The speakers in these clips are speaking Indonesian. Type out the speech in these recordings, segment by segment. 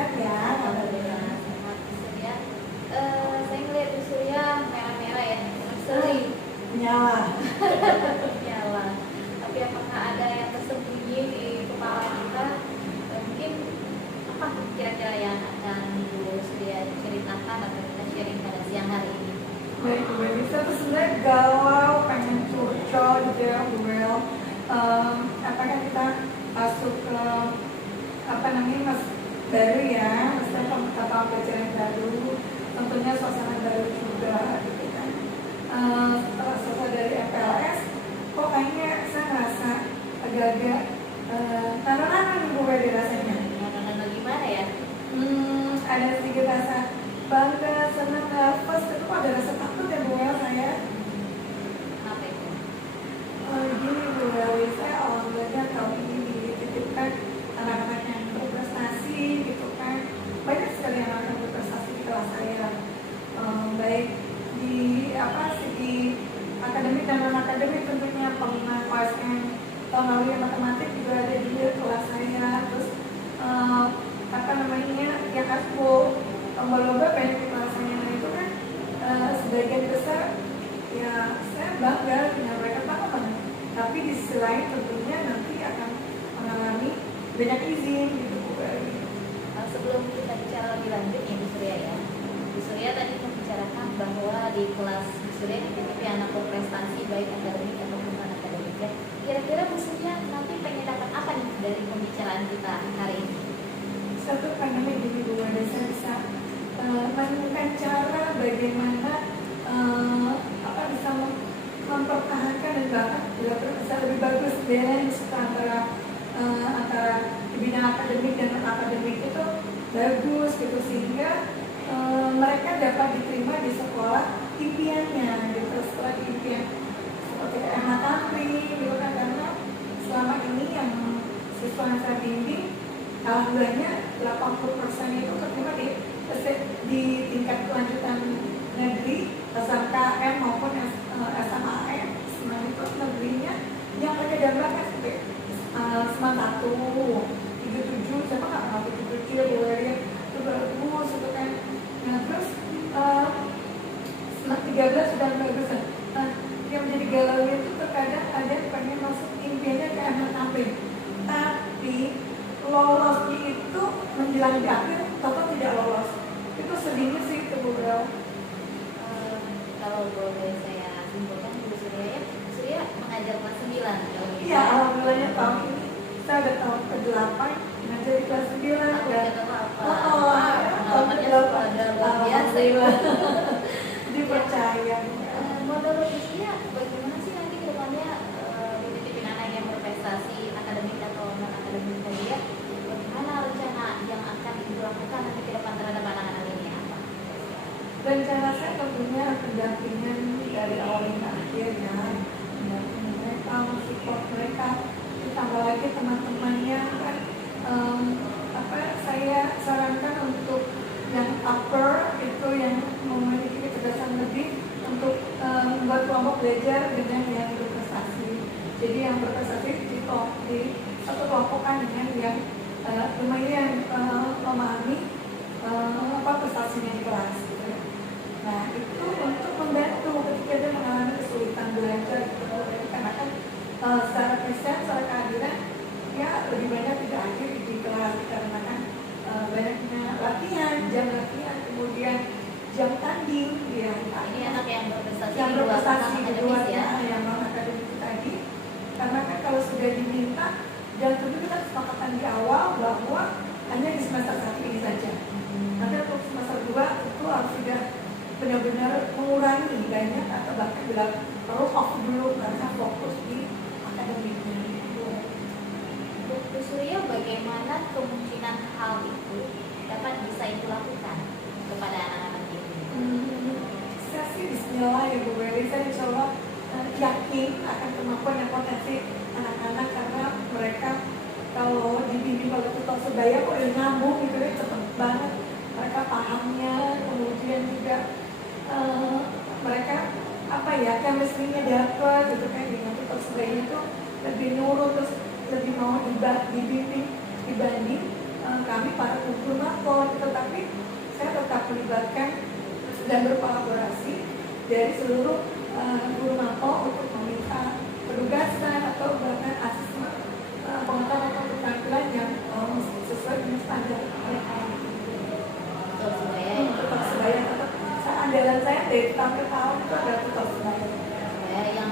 sehat ya. Alhamdulillah sehat Bu Surya. Saya ngeliat Bu Surya merah-merah ya, sering Nyala. nyala. Tapi apakah ada yang tersembunyi di kepala kita? Mungkin apa kira-kira yang akan Bu Surya ceritakan atau kita sharing pada siang hari ini? Baik, saya tuh sebenarnya galau, pengen curcol gitu ya, Bu Wel. Apakah kita masuk ke mas baru ya, maksudnya tahun pelajaran baru, tentunya suasana baru juga gitu kan. Setelah selesai dari FLS, kok kayaknya saya ngerasa agak-agak tanaman nih Bu Wel rasanya. Karena gimana ya? Ada sedikit rasa bangga, senang, nervous, tapi kok ada rasa takut ya Bu Wel saya. Apa itu? Gini Bu Wel, saya alhamdulillah tahun ini dititipkan anak-anak yang berprestasi gitu kan. Banyak sekali anak yang berprestasi di kelas saya, baik di segi akademik dan non akademik tentunya. Pengenal OSN tahun lalu yang matematik juga ada di kelas saya. Terus yang ASPO lomba-lomba banyak di kelas saya. Nah itu kan sebagian besar ya saya bangga punya mereka banget. Tapi di sisi lain tentunya nanti akan mengalami banyak izin gitu Bu. Sebelum kita bicara lebih lanjut ya Bu Surya ya, Bu Surya tadi membicarakan bahwa di kelas Bu Surya dititipi anak berprestasi baik akademik ataupun non akademik ya. Kira-kira Bu Surya nanti pengen dapat apa nih dari pembicaraan kita hari ini? Satu pengennya gini Bu, dan saya bisa menemukan cara bagaimana bisa mempertahankan dan bahkan bisa lebih bagus balance antara di bidang akademik dan non akademik itu bagus gitu, sehingga mereka dapat diterima di sekolah impiannya gitu, setelah impian seperti MA Tamri gitu kan. Karena selama ini yang siswa yang saya bimbing alhamdulillahnya 80% itu terima di tingkat kelanjutan negeri, SMKM maupun SMAN. Semuanya itu negerinya yang mereka dambakan seperti SMAN 1, 77, siapa nggak pernah 77 ya Bu ya, itu bagus itu kan. Nah terus SMAN 13 sudah bagus. Yang menjadi galau itu terkadang ada yang pengen masuk impiannya ke MA Tamri, tapi lolosnya itu menjelang di akhir tetap tidak lolos. Itu sedihnya sih itu Bu. Kalau boleh saya simpulkan Bu Surya ya, Bu Surya mengajar kelas 9 kalau gitu. Iya, alhamdulillahnya tahun ini saya ada tahun ke-8 mengajar di kelas 9 ya. Pengalamannya sudah luar biasa ya. Dipercaya. Menurut Bu Surya, bagaimana sih nanti ke depannya dititipin anak yang berprestasi akademik atau non akademik tadi ya? Bagaimana rencana yang akan dilakukan nanti ke depan terhadap anak-anak ini apa? Rencana saya tentunya pendampingan dari awal hingga akhir ya, mendampingi mereka, support mereka, ditambah lagi teman-temannya kan. Saya sarankan untuk yang upper itu yang memiliki kecerdasan lebih untuk membuat kelompok belajar dengan yang berprestasi. Jadi yang berprestasi di satu kelompokan dengan yang lumayan memahami prestasinya di kelas gitu. Nah itu untuk membantu ketika dia mengalami kesulitan belajar gitu. Karena kan secara presiden, secara kehadiran ya lebih banyak tidak hadir di kelas karena kan banyaknya latihan, jam latihan, kemudian jam tanding ya. Ini anak yang berprestasi di luar ya, yang non akademik tadi. Karena kan kalau sudah diminta, dan tentu kita kesepakatan di awal bahwa hanya di semester 1 ini saja. Nanti untuk semester 2 itu harus sudah benar-benar mengurangi banyak atau bahkan perlu off dulu karena fokus di akademiknya. Bu Surya, bagaimana kemungkinan hal itu dapat bisa itu lakukan kepada anak-anak ini? Saya sih bismillah ya Bu Beri, saya insya Allah yakin akan kemampuan dan potensi anak-anak karena mereka kalau dibimbing oleh tutor sebaya kok udah nyambung gitu ya, cepet banget mereka pahamnya, kemudian juga mereka chemistry-nya dapat gitu kan. Dengan tutor sebaya itu lebih nurut, terus lebih mau dibimbing dibanding kami para guru lapor, tetapi saya tetap melibatkan dan berkolaborasi dari seluruh guru lapor untuk meminta penugasan atau bahkan asesmen pengetahuan atau keterampilan yang sesuai dengan standar mereka. Betul sebaya. Tutor sebaya tetap andalan saya dari tahun ke tahun itu adalah tutor sebaya. Sebaya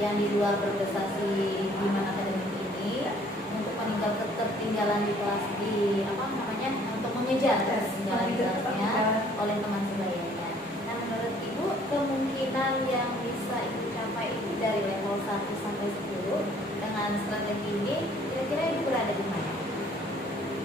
yang di luar berprestasi di mana akademik ini untuk meninggal ketertinggalan di kelas di apa namanya untuk mengejar ketertinggalan di kelasnya oleh teman sebayanya. Nah menurut Ibu kemungkinan yang bisa Ibu capai ini dari level 1 sampai 10 dengan strategi ini kira-kira Ibu berada di mana?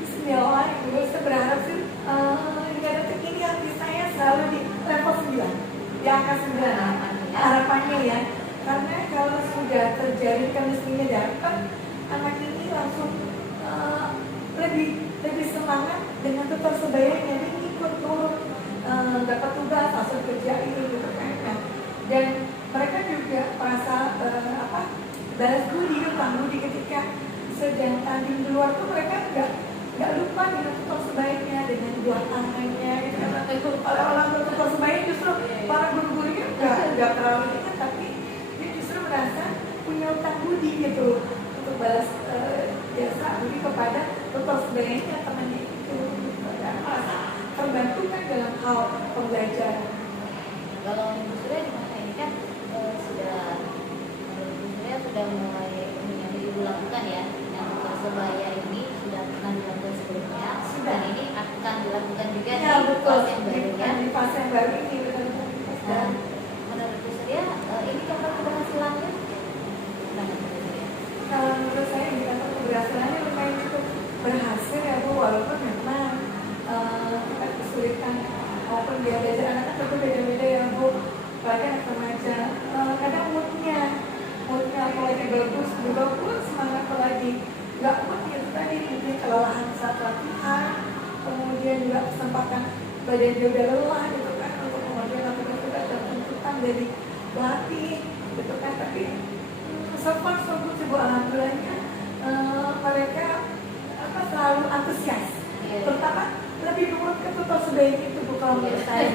Bismillah, Ibu, saya berharap sih hingga detik ini hati saya selalu di level 9, di angka 9 harapannya ya. Karena kalau sudah terjadi chemistry-nya dapat, anak ini langsung lebih semangat dengan tutor sebayanya, dia ikut turun dapat tugas langsung kerjain gitu kan. Nah, dan mereka juga merasa balas budi, utang budi ketika sedang tanding di luar tuh mereka nggak lupa dengan tutor sebayanya dengan buah tangannya gitu kan. Orang tutor sebaya justru para guru-gurunya nggak terlalu ingat, tapi dia justru merasa punya utang budi gitu untuk balas jasa budi kepada tutor sebayanya temannya itu, dan merasa terbantu kan dalam hal pembelajaran. Kalau Ibu Surya di masa ini kan sudah Ibu Surya sudah mulai yang Ibu lakukan ya, yang sebaya ini sudah pernah dilakukan sebelumnya dan ini akan dilakukan juga Ya, di betul. fase yang baru ya. Di fase yang baru ini benar. Dan menurut Ibu Surya ini contoh keberhasilannya gimana Ibu Surya? Kalau menurut saya di kantor keberhasilannya lumayan cukup berhasil ya Bu, walaupun memang kita kesulitan maupun dia belajar anak kan tentu beda-beda ya Bu, apalagi anak remaja. Kadang moodnya apalagi bagus, semangat apalagi nggak mood gitu tadi, mungkin kelelahan saat latihan, kemudian juga kesempatan badan dia udah lelah gitu kan untuk kemudian lakukan tugas dan tuntutan dari pelatih gitu kan. Tapi so far so good sih Bu, alhamdulillahnya mereka selalu antusias, terutama lebih nurut ke tutor sebaiknya itu Bu kalau menurut saya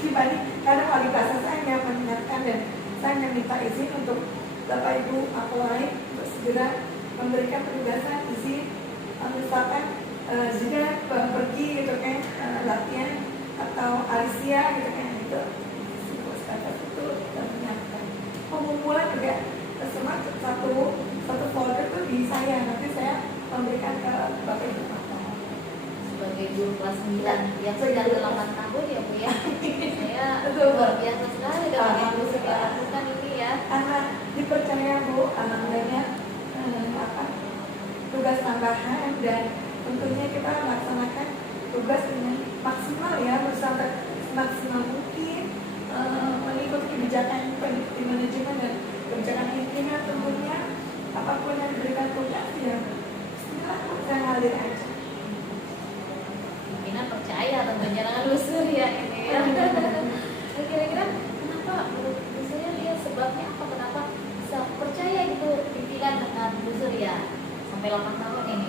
dibanding karena wali bahasa saya mengingatkan dan saya minta izin untuk Bapak Ibu apply untuk segera memberikan penugasan izin misalkan juga pergi gitu kan latihan atau Alicia gitu kan, itu status itu kita menyiapkan pengumpulan juga semua satu folder tuh di saya, nanti saya memberikan ke Bapak Ibu Sebagai guru kelas 9 yang sudah 8 tahun ya Bu ya. Saya Betul. luar biasa sekali dengan yang Ibu Surya lakukan ini ya. karena dipercaya Bu, alhamdulillah tugas tambahan dan tentunya kita melaksanakan tugas dengan maksimal ya, bersama maksimal mungkin mengikuti kebijakan di manajemen dan kebijakan pimpinan tentunya. Apapun yang diberikan tugas ya bismillah saya ngalir aja. Pimpinan percaya tentunya dengan Bu Surya ini ya. Kira-kira kenapa menurut Bu Surya dia sebabnya apa, kenapa bisa percaya gitu pimpinan dengan Bu Surya sampai 8 tahun ini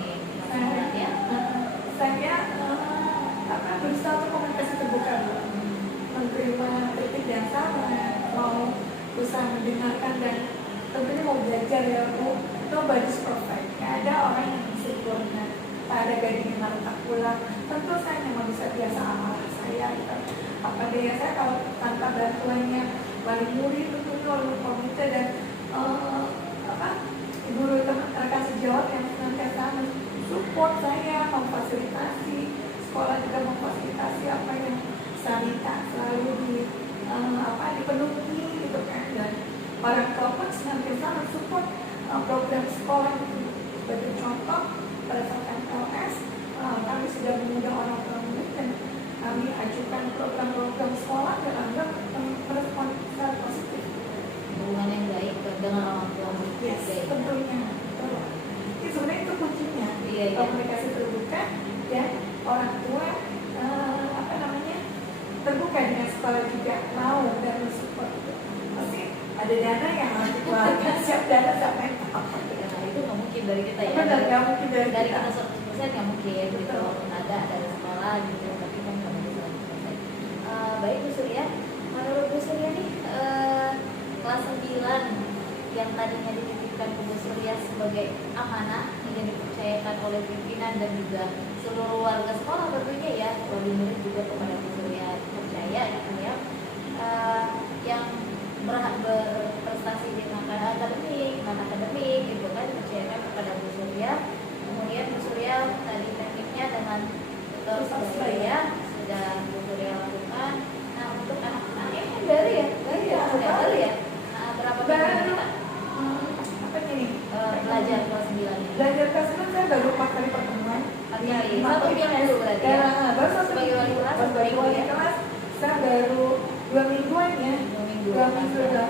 ya? Saya berusaha untuk komunikasi terbuka Bu, menerima kritik yang sama, mau berusaha mendengarkan dan tentunya mau belajar ya Bu. Nobody's perfect, gak ada orang yang sempurna, tak ada gading yang harus tak pulang. Tentu saya memang bisa biasa amarah saya gitu. Apa daya saya kalau tanpa bantuannya wali murid tentunya wali komite dan guru teman rekan sejawat yang senantiasa support saya, memfasilitasi sekolah juga memfasilitasi apa yang saya minta selalu dipenuhi gitu kan, dan orang tua pun senantiasa mensupport program sekolah itu. Sebagai contoh pada saat MLS kami sudah mengundang orang tua murid dan kami ajukan program-program sekolah dan anggap merespon secara positif. Hubungan yang baik dengan orang tua murid. Yes, tentunya. Itu sebenarnya itu kuncinya. Iya. Komunikasi terbuka dan orang tua terbuka dengan sekolah juga mau dan mensupport. Pasti ada dana yang harus dikeluarkan, siap dana siap mental. Nah, itu nggak mungkin dari kita ya. Benar, nggak mungkin dari kita kita. satu 100% nggak mungkin gitu, Betul. walaupun ada dari sekolah gitu, tapi kan nggak mungkin 100%. Baik Bu Surya, menurut Bu Surya nih kelas 9 yang tadinya dititipkan ke Bu Surya sebagai amanah yang dipercayakan oleh pimpinan dan juga seluruh warga sekolah tentunya ya, wali murid juga kepada Bu Surya percaya gitu ya, yang berprestasi di non akademik gitu kan dipercayakan kepada Bu Surya. Kemudian Bu Surya tadi tekniknya dengan tutor sebaya sudah Bu Surya lakukan. Nah untuk anak-anaknya kan baru ya, baru ya. Nah, berapa Baru. minggu Pak Apa ini? belajar kelas 9 ini? Belajar kelas 9 saya baru 4 kali pertemuan. Satu minggu berarti ya? Baru satu Sebagai wali minggu. kelas, Sebagai minggu wali ya? kelas saya baru 2 mingguan ya. 2 minggu. 2 minggu udah.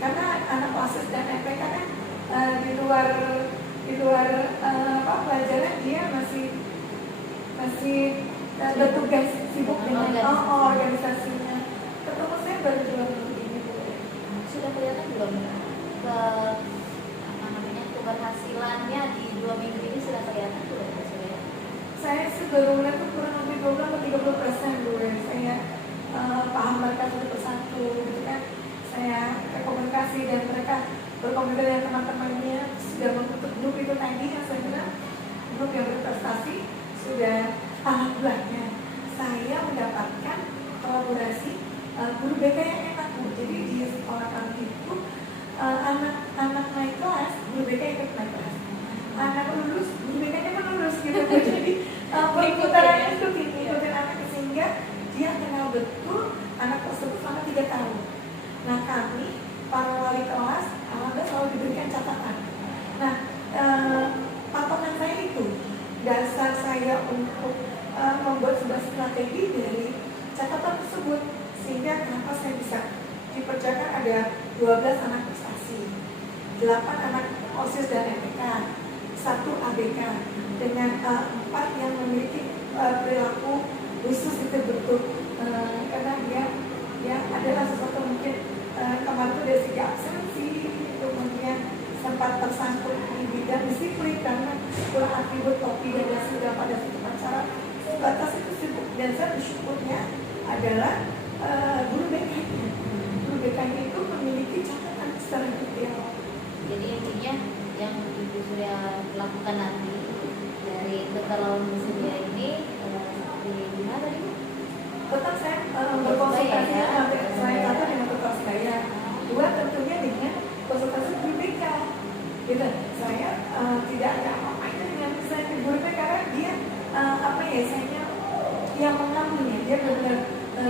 Karena anak OSIS dan MPK kan di luar apa pelajaran dia masih bertugas sibuk dengan organisasinya. Ketemu saya baru 2 minggu ini. Sudah kelihatan belum ke apa namanya keberhasilannya di 2 minggu ini sudah kelihatan belum Bu Surya? Saya sih baru melihat tuh kurang lebih 20-30% dulu ya. Saya paham mereka satu persatu gitu kan. Saya komunikasi dan mereka berkomunikasi dengan teman-temannya sudah membentuk grup itu tadi yang saya bilang grup yang berprestasi sudah alhamdulillahnya saya mendapatkan kolaborasi guru BK yang enak Bu. Jadi di sekolah kami itu anak naik kelas guru BK ikut naik kelas, anak lulus guru BK-nya kan lulus gitu Bu. Jadi perputaran ikutin anak sehingga dia kenal betul anak tersebut selama 3 tahun. Nah kami para wali kelas alhamdulillah selalu diberikan catatan. Nah patokan saya itu dasar saya untuk membuat sebuah strategi dari catatan tersebut, sehingga kenapa saya bisa dipercayakan ada 12 anak prestasi, 8 anak OSIS dan MPK, 1 ABK dengan 4 yang memiliki perilaku khusus itu betul karena dia adalah sesuatu mungkin kemarin itu dari segi absensi, kemudian sempat tersangkut di bidang disiplin karena kurang atribut topi dan dasi sudah pada satu acara sebatas itu sibuk. Dan saya bersyukurnya adalah guru BK-nya. Guru BK-nya itu memiliki catatan secara detail. Jadi intinya yang Ibu Surya lakukan nanti dari keterlaluan Bu Surya ini seperti gimana tadi Bu? Tetap saya berkonsultasi selain satu dengan tutor saya, 2 tentunya dengan konsultasi guru BK. Gitu. Saya tidak ada apa-apa dengan saya guru BK karena dia saya yang mengambilnya, dia benar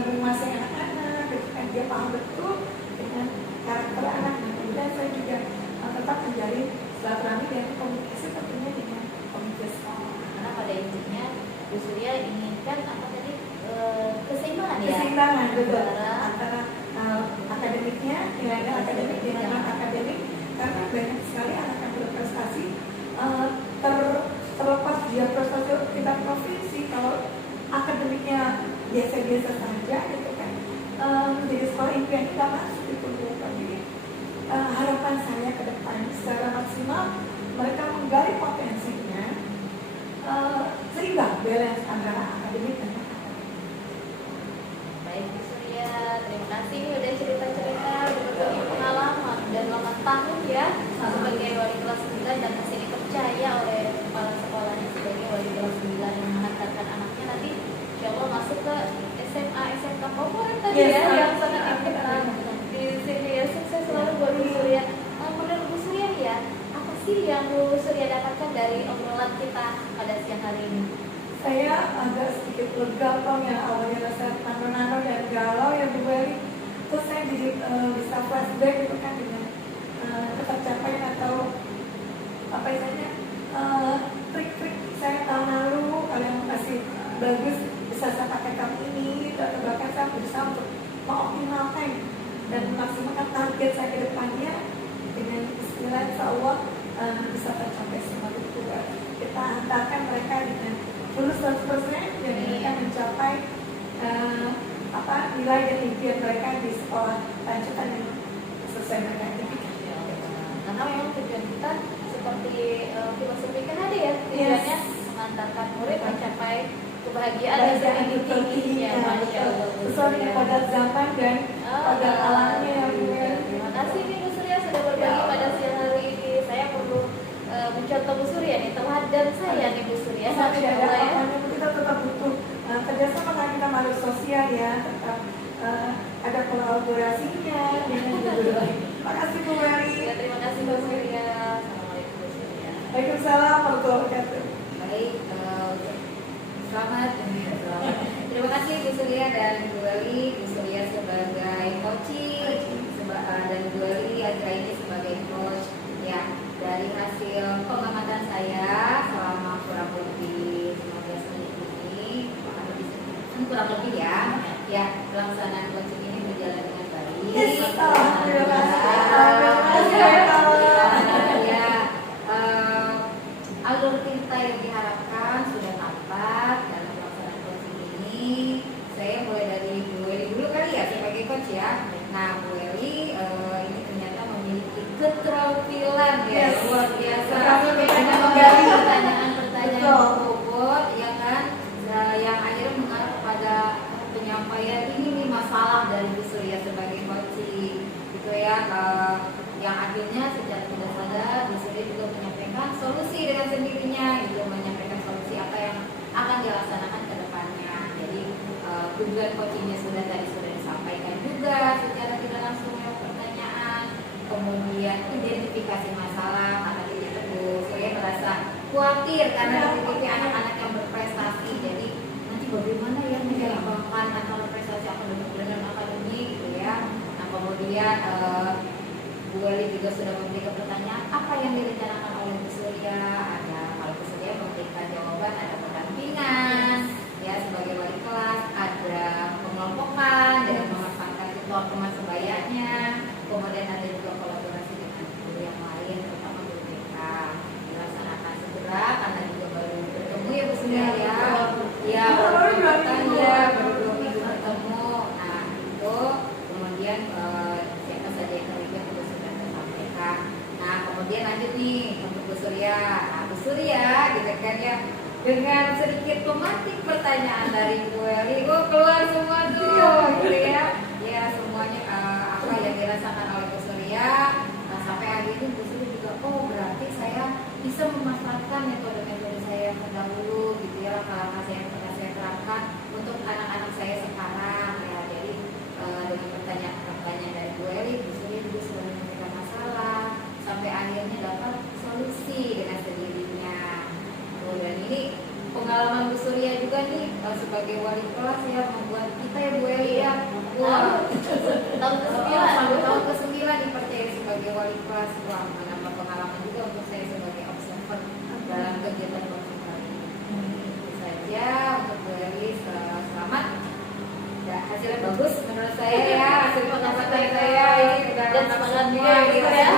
menguasai anak-anak, dia paham betul dengan karakter anak. Dan saya juga tetap menjalin silaturahmi dan komunikasi tentunya dengan komite sekolah. Karena pada intinya Bu Surya inginkan apa tadi keseimbangan ya? Keseimbangan betul antara akademiknya, nilai akademik dengan non akademik, karena banyak sekali anak yang berprestasi terlepas dia prestasi tingkat provinsi, kalau akademiknya biasa-biasa saja gitu kan, menjadi sekolah impian kita masuk itu. Jadi harapan saya ke depan secara maksimal mereka menggali potensinya, seimbang balance antara akademik dan non akademik. Baik Bu Surya, terima kasih udah cerita-cerita berbagi pengalaman dan 8 tahun ya sebagai wali kelas 9 dan masih dipercaya oleh kepala sekolahnya sebagai wali kelas 9 yang mengantarkan anaknya nanti insya Allah masuk ke SMA SMK favorit tadi ya yang sangat dikenal di sini ya. Sukses selalu buat Bu Surya. Menurut Bu Surya ya, apa sih yang Bu Surya dapatkan dari obrolan kita pada siang hari ini? Saya agak sedikit lega yang awalnya rasa nano-nano dan galau yang kembali, terus saya jadi bisa flashback itu kan dengan tercapai atau apa istilahnya trik-trik saya tahun lalu, kalian masih bagus bisa saya pakai tahun ini, atau bahkan saya berusaha untuk mengoptimalkan dan memaksimalkan target saya ke depannya dengan bismillah insya Allah bisa tercapai semua itu. Kita hantarkan mereka dengan lulus 100% dan mereka mencapai nilai dan impian mereka di sekolah lanjutan yang sesuai mereka impikan. Karena memang tujuan kita seperti filosofi kan ada ya, tujuannya kebahagiaan yang setinggi tingginya, masya Allah. Sesuai dengan pada zaman dan pada alamnya ya Bu ya. Terima kasih nih Bu Surya sudah berbagi pada siang hari ini. Saya perlu mencontoh Bu Surya nih, teladan saya nih Bu Surya. Masya Masya Allah ya. Allah, kita tetap butuh kerjasama karena kita makhluk sosial ya, tetap ada kolaborasinya dengan guru. Terima kasih Bu Mary. Ya, terima kasih Bu Surya. Assalamualaikum Bu Surya. Waalaikumsalam warahmatullahi wabarakatuh. Baik, selamat. Terima kasih Bu Surya dan Bu Weli. Bu Surya sebagai coaching dan Bu Weli Azra ini sebagai coach. Ya, dari hasil pengamatan saya selama kurang lebih 15 menit ini, kurang lebih ya pelaksanaan coaching ini berjalan dengan baik. Terima kasih. Ya, alur cerita yang diharapkan sudah tampak dalam pelaksanaan coaching ini. Saya mulai dari Bu Weli dulu kali ya sebagai coach ya. Nah, Bu Weli ini ternyata memiliki keterampilan ya luar biasa. Pertanyaan-pertanyaan bobot ya kan, yang akhirnya mengarah kepada penyampaian ini nih masalah dari Bu Surya sebagai coaching gitu ya. Yang akhirnya secara tidak sadar Bu Surya juga menyampaikan solusi dengan sendirinya gitu, menyampaikan solusi apa yang akan dilaksanakan ke depannya. Jadi tujuan coachingnya sudah disampaikan juga secara tidak langsung lewat pertanyaan, kemudian identifikasi masalah karena itu Bu Surya merasa khawatir karena dititipi anak-anak yang berprestasi. Jadi nanti bagaimana ya menyeimbangkan antara prestasi akademik dengan akademik gitu ya. Nah kemudian Bu Weli juga sudah memberikan pertanyaan apa yang direncanakan oleh Bu Surya. Ada kalau Bu Surya memberikan jawaban, ada pendampingan ya sebagai wali kelas, ada pengelompokan dengan memanfaatkan ritual kemas sebayanya, kemudian ada juga kolaborasi dengan guru yang lain terutama guru BK dilaksanakan segera karena juga baru bertemu ya Bu Surya ya baru dua minggu bertemu. Nah itu kemudian siapa saja yang terlibat itu sudah tersampaikan. Nah kemudian lanjut nih untuk Bu Surya. Nah Bu Surya gitu kan ya, dengan sedikit pemantik pertanyaan dari Bu Weli, keluar semua tuh gitu ya. Ya semuanya apa yang dirasakan oleh Bu Surya. Nah sampai akhirnya Bu Surya juga berarti saya bisa memanfaatkan metode-metode saya yang terdahulu gitu ya, langkah-langkah saya yang pernah saya terapkan untuk anak-anak saya sekarang ya. Jadi dengan pertanyaan dari Bu Weli, Bu Surya juga sudah menemukan masalah sampai akhirnya dapat solusi dengan sendirinya. Dan ini pengalaman Bu Surya juga nih sebagai wali kelas ya, membuat kita ya Bu Weli ya tahun ke-9 dipercaya sebagai wali kelas. Wah, menambah pengalaman juga untuk saya sebagai observer dalam kegiatan coaching kali ini. Itu saja untuk Bu Weli, selamat. Hasilnya bagus menurut saya ya, hasil pengamatan saya ini udah dan semangat semua gitu ya.